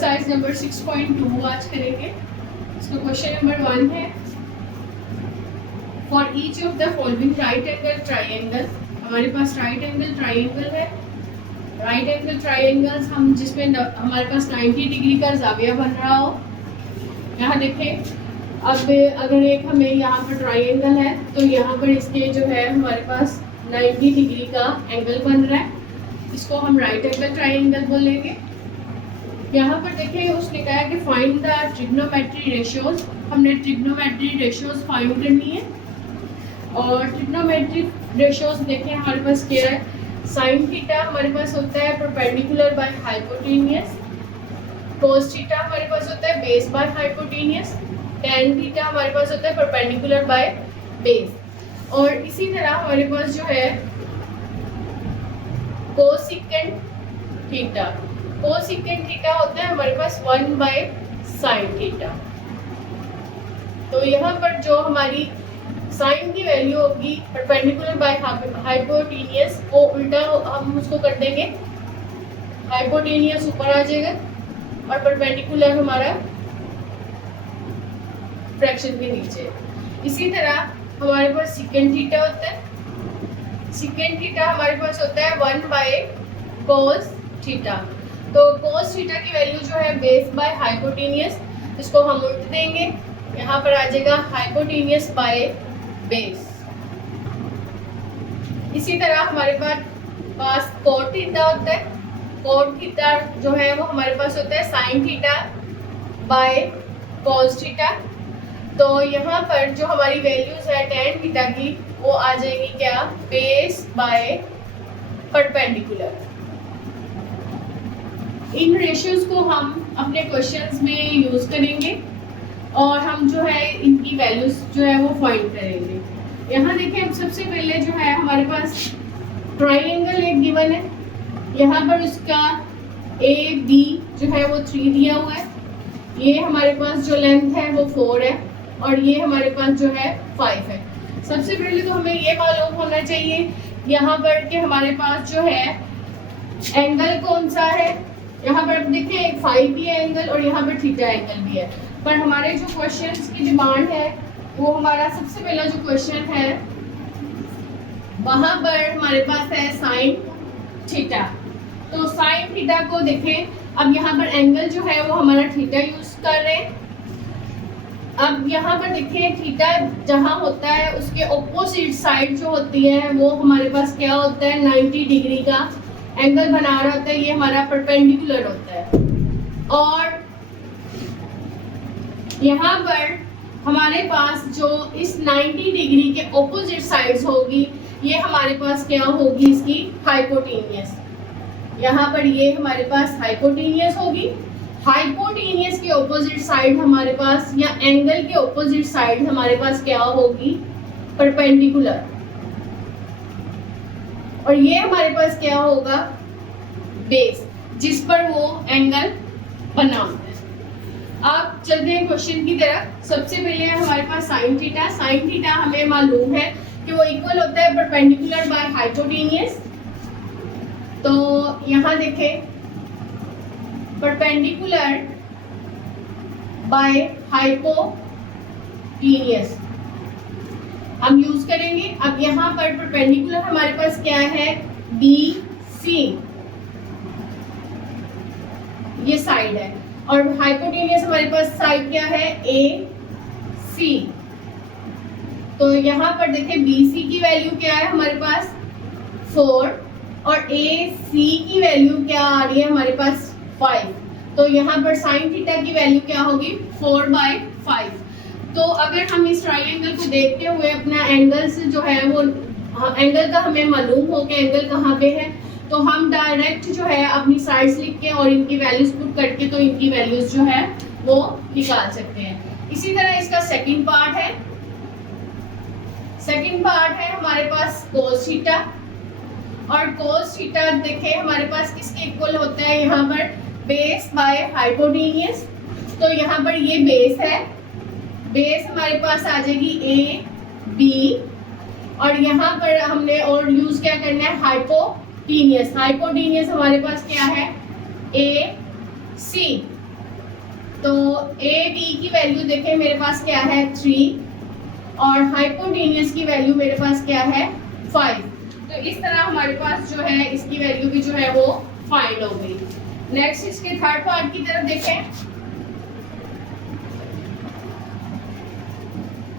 Exercise number 6.2 आज करेंगे। इसका क्वेश्चन नंबर 1 है, for each of the following right angle triangle. हमारे पास राइट एंगल ट्राइंगल है। राइट एंगल ट्राइंगल्स हम जिसमें हमारे पास 90 डिग्री का जाविया बन रहा हो। यहाँ देखें, अब अगर एक हमें यहाँ पर ट्राइंगल है तो यहाँ पर इसके जो है हमारे पास 90 डिग्री का एंगल बन रहा है। इसको हम राइट एंगल ट्राइंगल बोलेंगे। यहाँ पर देखिए उसने कहा है कि फाइंड द ट्रिग्नोमेट्री रेशियोज। हमने ट्रिग्नोमेट्री रेशियोज फाइंड करनी है और ट्रिग्नोमेट्री रेशियोज देखें हमारे पास क्या है। साइन थीटा हमारे पास होता है perpendicular by hypotenuse. Cos theta हमारे पास होता है base by hypotenuse. Tan theta हमारे पास होता है परपेंडिकुलर बाय बेस। और इसी तरह हमारे पास जो है कोसेकेंट थीटा। कोसेकेंट थीटा होता है हमारे पास 1 बाय साइन थीटा। तो यहाँ पर जो हमारी साइन की वैल्यू होगी परपेंडिकुलर बाय हाइपोटेनियस, वो उल्टा हम उसको कर देंगे। हाइपोटेनियस ऊपर आ जाएगा और परपेंडिकुलर हमारा फ्रैक्शन के नीचे। इसी तरह हमारे पास सेकेंड थीटा होता है। सेकेंड थीटा हमारे पास होता है 1 बाय कोस थीटा। तो कोस थीटा की वैल्यू जो है बेस बाय हाइपोटेनियस, इसको हम उल्ट देंगे। यहाँ पर आ जाएगा हाइपोटेनियस बाय बेस। इसी तरह हमारे पास कोट थीटा होता है। कोट थीटा जो है वो हमारे पास होता है sine theta by cos theta. तो यहाँ पर जो हमारी वैल्यूज है टेन थीटा की, वो आ जाएगी क्या, base by perpendicular. In ratios को हम अपने क्वेश्चंस में यूज करेंगे और हम जो है इनकी वैल्यूज जो है वो फाइंड करेंगे। यहाँ देखिए, हम सबसे पहले जो है हमारे पास ट्राइंगल एक गिवन है। यहाँ पर उसका ए बी जो है वो 3 दिया हुआ है। ये हमारे पास जो लेंथ है वो 4 है और ये हमारे पास जो है 5 है। सबसे पहले तो हमें ये मालूम होना चाहिए यहाँ पर कि हमारे पास जो है एंगल कौन सा है। यहाँ पर देखिए एक 5 भी है एंगल और यहाँ पर थीटा एंगल भी है। पर हमारे जो क्वेश्चंस की डिमांड है वो हमारा सबसे पहला जो क्वेश्चन है वहाँ पर हमारे पास है साइन थीटा। तो साइन थीटा को देखें, अब यहाँ पर एंगल जो है वो हमारा थीटा यूज कर रहे हैं। अब यहाँ पर देखिए थीटा जहाँ होता है उसके ऑपोजिट साइड जो होती है वो हमारे पास क्या होता है, 90 डिग्री का एंगल बना रहा होता है। ये हमारा परपेंडिकुलर होता है। और यहाँ पर हमारे पास जो इस 90 डिग्री के ऑपोजिट साइड्स होगी, ये हमारे पास क्या होगी, इसकी हाइपोटेनियस। यहाँ पर ये हमारे पास हाइपोटेनियस होगी। हाइपोटेनियस के ऑपोजिट साइड हमारे पास, या एंगल के ऑपोजिट साइड हमारे पास क्या होगी, परपेंडिकुलर। और ये हमारे पास क्या होगा, बेस, जिस पर वो एंगल बना होता है। अब चलते हैं क्वेश्चन की तरफ। सबसे पहले है हमारे पास साइन थीटा। साइन थीटा हमें मालूम है कि वो इक्वल होता है परपेंडिकुलर बाय हाइपोटेनियस। तो यहाँ देखें, परपेंडिकुलर बाय हाइपोटेनियस हम यूज करेंगे। अब यहाँ पर परपेंडिकुलर हमारे पास क्या है, बी सी, ये साइड है। और हाइपोटेनियस हमारे पास साइड क्या है, ए सी। तो यहाँ पर देखिए बी सी की वैल्यू क्या है हमारे पास 4 और ए सी की वैल्यू क्या आ रही है हमारे पास 5। तो यहाँ पर साइन थीटा की वैल्यू क्या होगी, 4 बाय 5। तो अगर हम इस ट्राइंगल को देखते हुए अपना एंगल से जो है वो एंगल का हमें मालूम हो कि एंगल कहाँ पे है, तो हम डायरेक्ट जो है अपनी साइड्स लिख के और इनकी वैल्यूज पुट करके तो इनकी वैल्यूज जो है वो निकाल सकते हैं। इसी तरह इसका सेकंड पार्ट है। सेकंड पार्ट है हमारे पास कोस थीटा। और कोस थीटा देखें हमारे पास किसके इक्वल होता है, यहाँ पर बेस बाय हाइपोटेनियस। तो यहाँ पर ये बेस है। बेस हमारे पास आ जाएगी ए बी और यहाँ पर हमने और यूज क्या करना है, हाइपोटेनियस। हाइपोटेनियस हमारे पास क्या है, ए सी। तो ए बी की वैल्यू देखें मेरे पास क्या है 3 और हाइपोटेनियस की वैल्यू मेरे पास क्या है 5। तो इस तरह हमारे पास जो है इसकी वैल्यू भी जो है वो फाइंड हो गई। नेक्स्ट इसके थर्ड पार्ट की तरफ देखें।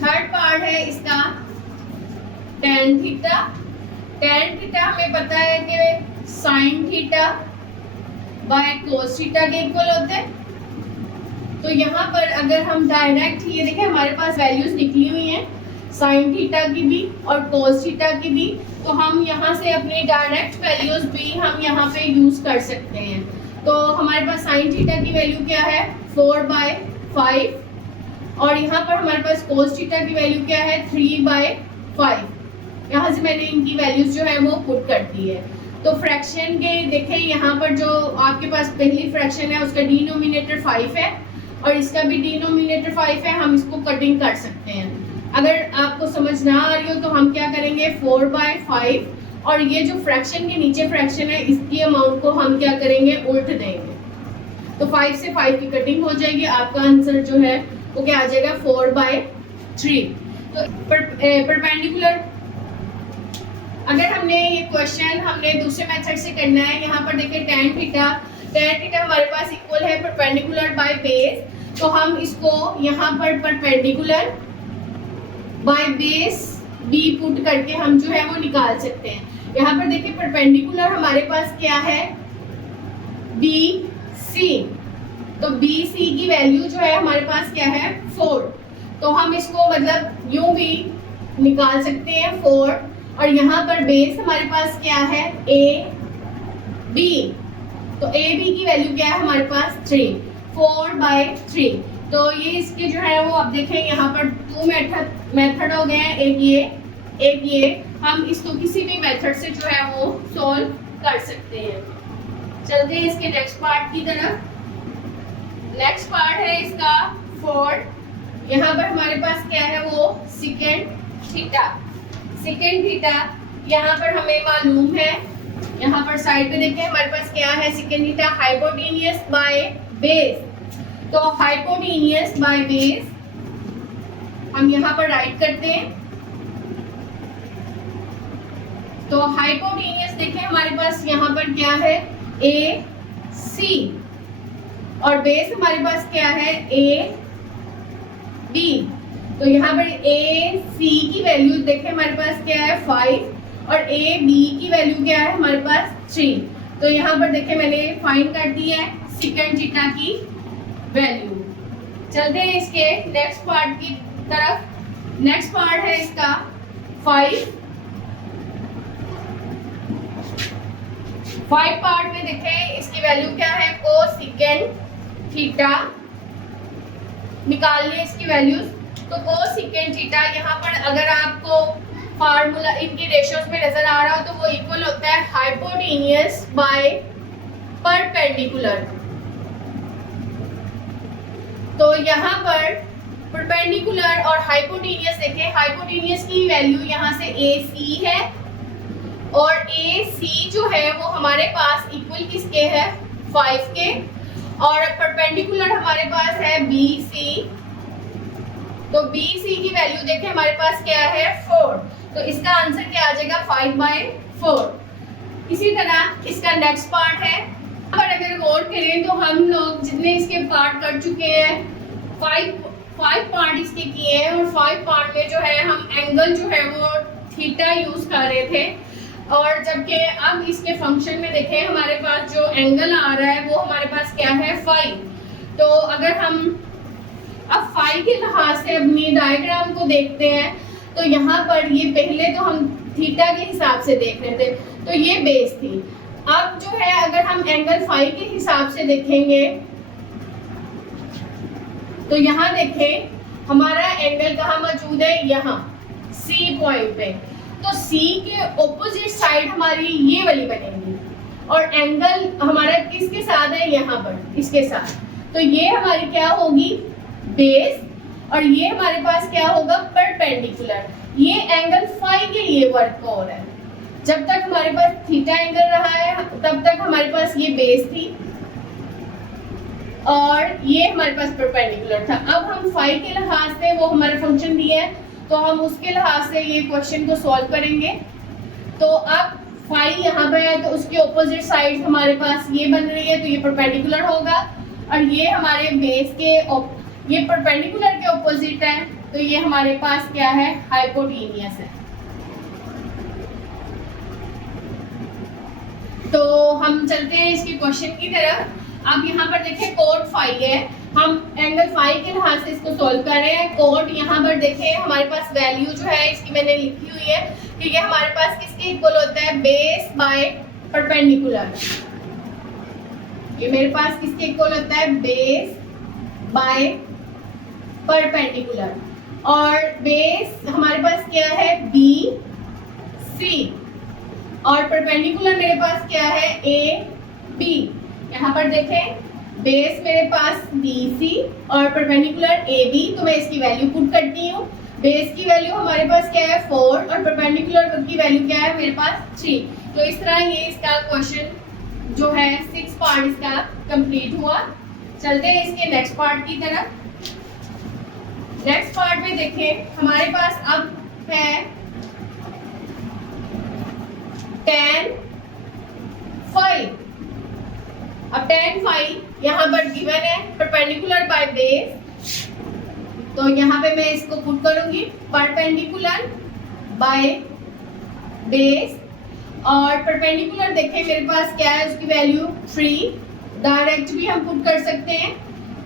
थर्ड पार्ट है इसका tan थीटा। tan थीटा हमें पता है कि sin theta by cos theta के इक्वल होते हैं। तो यहाँ पर अगर हम डायरेक्ट ये देखें हमारे पास वैल्यूज निकली हुई हैं sin थीटा की भी और cos थीटा की भी, तो हम यहाँ से अपनी डायरेक्ट वैल्यूज भी हम यहाँ पे यूज कर सकते हैं। तो हमारे पास sin थीटा की वैल्यू क्या है 4/5 और यहाँ पर हमारे पास cos थीटा की वैल्यू क्या है 3/5। यहाँ से मैंने इनकी वैल्यूज जो है वो पुट कर दी है। तो फ्रैक्शन के देखें यहाँ पर जो आपके पास पहली फ्रैक्शन है उसका डिनोमिनेटर 5 है और इसका भी डिनोमिनेटर 5 है। हम इसको कटिंग कर सकते हैं। अगर आपको समझ ना आ रही हो तो हम क्या करेंगे 4/5 और ये जो फ्रैक्शन के नीचे फ्रैक्शन है इसकी अमाउंट को हम क्या करेंगे उल्ट देंगे। तो 5 से 5 की कटिंग हो जाएगी। आपका आंसर जो है वो क्या आ जाएगा 4/3। तो परपेंडिकुलर अगर हमने ये क्वेश्चन हमने दूसरे मेथड से करना है, यहाँ पर देखिए tan थीटा हमारे पास इक्वल है परपेंडिकुलर बाय बेस। तो हम इसको यहाँ पर perpendicular by base b put करके हम जो है वो निकाल सकते हैं। यहाँ पर देखिए परपेंडिकुलर हमारे पास क्या है BC। तो BC की वैल्यू जो है हमारे पास क्या है 4। तो हम इसको मतलब यूं भी निकाल सकते हैं 4 और यहाँ पर बेस हमारे पास क्या है AB। तो AB की वैल्यू क्या है हमारे पास 3 4/3। तो ये इसके जो है वो अब देखें यहाँ पर 2 मेथड हो गए हैं, एक ये हम इसको किसी भी मेथड से जो है वो सॉल्व कर सकते हैं। चलते हैं इसके नेक्स्ट पार्ट की तरफ। नेक्स्ट पार्ट है इसका 4। यहाँ पर हमारे पास क्या है वो सेकेंड थीटा यहाँ पर हमें मालूम है। यहाँ पर साइड पे देखिए हमारे पास क्या है second theta hypotenuse by base. तो हाइपोटेनियस बाय बेस हम यहाँ पर राइट करते हैं। तो हाइपोटेनियस देखिए हमारे पास यहाँ पर क्या है AC और बेस हमारे पास क्या है AB। तो यहाँ पर AC की वैल्यू देखें हमारे पास क्या है 5 और AB की वैल्यू क्या है हमारे पास 3। तो यहाँ पर देखें मैंने फाइंड कर दी है सेकेंड थीटा की वैल्यू। चलते हैं इसके नेक्स्ट पार्ट की तरफ। नेक्स्ट पार्ट है इसका 5 पार्ट में देखें इसकी वैल्यू क्या है कोसेकेंड थीटा। निकाल लें इसकी वैल्यूज। तो कोसेकेंड थीटा यहाँ पर अगर आपको फार्मूला इनकी रेशियोज में नजर आ रहा हो तो वो इक्वल होता है हाइपोटेनियस बाय परपेंडिकुलर। तो यहाँ पर परपेंडिकुलर और हाइपोटेनियस देखें, हाइपोटेनियस की वैल्यू यहाँ से AC है और AC जो है वो हमारे पास इक्वल किसके है 5 के और परपेंडिकुलर हमारे पास है BC। तो BC की वैल्यू देखें हमारे पास क्या है 4। तो इसका आंसर क्या आ जाएगा 5/4। इसी तरह इसका नेक्स्ट पार्ट है। पर अगर गौर करें तो हम लोग जितने इसके पार्ट कर चुके हैं 5 पार्ट इसके किए हैं और 5 पार्ट में जो है हम एंगल जो है वो थीटा यूज कर रहे थे और जबकि अब इसके फंक्शन में देखें हमारे पास जो एंगल आ रहा है वो हमारे पास क्या है 5। तो अगर हम अब 5 के लिहाज से अपनी डायग्राम को देखते हैं तो यहाँ पर ये पहले तो हम थीटा के हिसाब से देख रहे थे तो ये बेस थी। अब जो है अगर हम एंगल 5 के हिसाब से देखेंगे तो यहाँ देखें हमारा एंगल कहाँ मौजूद है यहाँ C पॉइंट पे। तो C के ऑपोजिट साइड हमारी ये वाली बनेगी और एंगल हमारा किसके साथ है यहाँ पर इसके साथ। तो ये हमारी क्या होगी बेस और ये हमारे पास क्या होगा परपेंडिकुलर। ये एंगल फाई के लिए वर्क हो रहा है। जब तक हमारे पास थीटा एंगल रहा है तब तक हमारे पास ये बेस थी और ये हमारे पास परपेंडिकुलर था। अब हम फाई के लिहाज से वो हमारा फंक्शन दिया है, तो हम उसके लिहाज से ये क्वेश्चन को सॉल्व करेंगे। तो अब फाई यहाँ पे है तो उसकी ऑपोजिट साइड हमारे पास ये बन रही है, तो ये परपेंडिकुलर होगा, और ये हमारे बेस के ये परपेंडिकुलर के ऑपोजिट है, तो ये हमारे पास क्या है, हाइपोटेन्यूस है। तो हम चलते हैं इसके क्वेश्चन की तरफ। अब यहाँ पर देखें कोट फाई है, हम एंगल फाई के लिहाज से इसको सॉल्व कर रहे हैं। कोट यहाँ पर देखें हमारे पास वैल्यू जो है इसकी मैंने लिखी हुई है, ठीक है, हमारे पास किसके इक्वल होता है, बेस बाय परपेंडिकुलर। ये मेरे पास किसके इक्वल होता है, बेस बाय परपेंडिकुलर, और बेस हमारे पास क्या है, बी सी, और परपेंडिकुलर मेरे पास क्या है, ए बी। यहाँ पर देखें बेस मेरे पास बी सी और परपेंडिकुलर ए बी, तो मैं इसकी वैल्यू पुट करती हूँ। बेस की वैल्यू हमारे पास क्या है 4 और परपेंडिकुलर की वैल्यू क्या है मेरे पास 3। तो इस तरह ये इसका क्वेश्चन जो है 6 पार्ट इसका कंप्लीट हुआ। चलते हैं इसके नेक्स्ट पार्ट की तरफ। नेक्स्ट पार्ट में देखें हमारे पास अब है tan फाई। अब tan फाई यहाँ पर गिवन है परपेंडिकुलर बाय बेस, तो यहाँ पे मैं इसको पुट करूंगी परपेंडिकुलर बाय बेस, और परपेंडिकुलर देखें मेरे पास क्या है, उसकी वैल्यू 3। डायरेक्ट भी हम पुट कर सकते हैं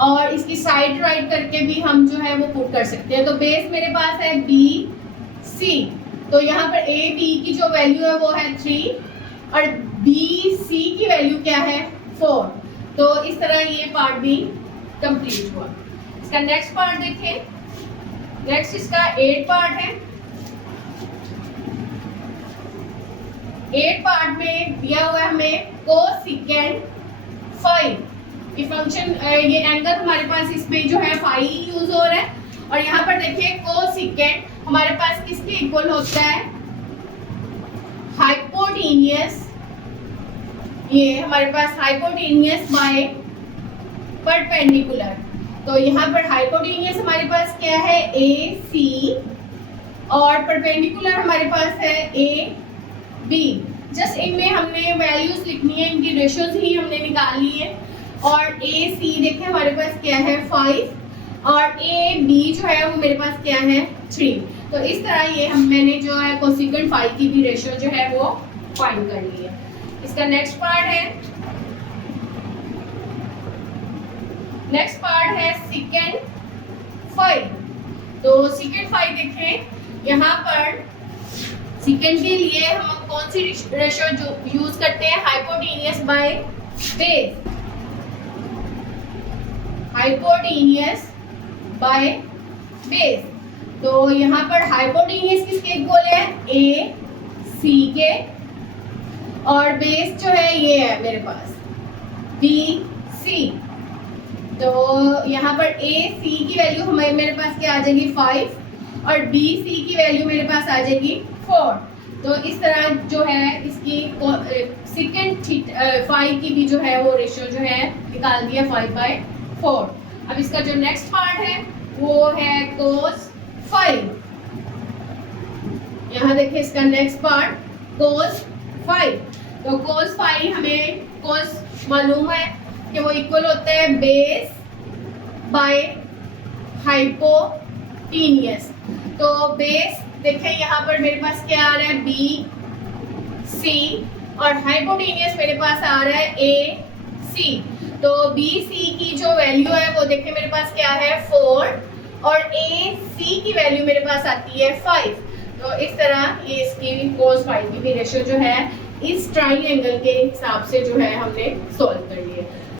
और इसकी साइड राइट करके भी हम जो है वो पुट कर सकते हैं। तो बेस मेरे पास है बी सी, तो यहाँ पर ए बी की जो वैल्यू है वो है 3 और बी सी की वैल्यू क्या है 4। तो इस तरह ये पार्ट भी कंप्लीट हुआ। इसका नेक्स्ट पार्ट देखें, नेक्स्ट इसका 8 पार्ट है। 8 पार्ट में दिया हुआ है हमें कोसेकेंट फाई। ये फंक्शन ये एंगल हमारे पास इसमें जो है फाई यूज हो रहा है, और यहाँ पर देखिए कोसेकेंट हमारे पास किसके इक्वल होता है, हाइपोटेन्यूस। ये हमारे पास हाइपोटेन्यूस बाय परपेंडिकुलर। तो यहाँ पर हाइपोटेन्यूस हमारे पास क्या है ए सी, और परपेंडिकुलर हमारे पास है ए बी। जस्ट इनमें हमने वैल्यूज लिखनी है, इनकी रेशियोज ही हमने निकालनी है। और ए सी देखें हमारे पास क्या है 5 और ए बी जो है वो मेरे पास क्या है 3। तो इस तरह ये मैंने जो है कोसेकेंट फाई की भी रेशियो जो है वो फाइंड कर ली है। इसका नेक्स्ट पार्ट है, नेक्स्ट पार्ट है सेकेंड फाई। तो सेकेंड फाई देखें यहाँ पर सेकेंड के लिए हम कौन सी रेशियो जो यूज करते हैं, hypotenuse by base. Hypotenuse by base, तो यहाँ पर हाइपोटेन्यूस किसके इक्वल है, ए सी के, और बेस जो है ये है मेरे पास बी सी। तो यहाँ पर ए सी की वैल्यू हमारे मेरे पास क्या आ जाएगी 5 और बी सी की वैल्यू मेरे पास आ जाएगी 4। तो इस तरह जो है इसकी सेकेंड फाई की भी जो है वो रेशियो जो है निकाल दिया 5/4। अब इसका जो नेक्स्ट पार्ट है वो है कोस फाई। यहाँ देखिए इसका नेक्स्ट पार्ट कोस फाई। तो कोस फाई हमें कोस मालूम है कि वो इक्वल होता है बेस बाय हाइपोटेन्यूस। तो बेस देखें यहाँ पर मेरे पास क्या आ रहा है बी सी, और हाइपोटेन्यूस मेरे पास आ रहा है ए सी। तो बी सी की जो वैल्यू है वो देखें मेरे पास क्या है 4 और ए सी की वैल्यू मेरे पास आती है 5। तो इस तरह ये इसकी कोस फाई की भी रेशियो जो है इस ट्रायंगल के हिसाब से जो है हमने सॉल्व कर लिए।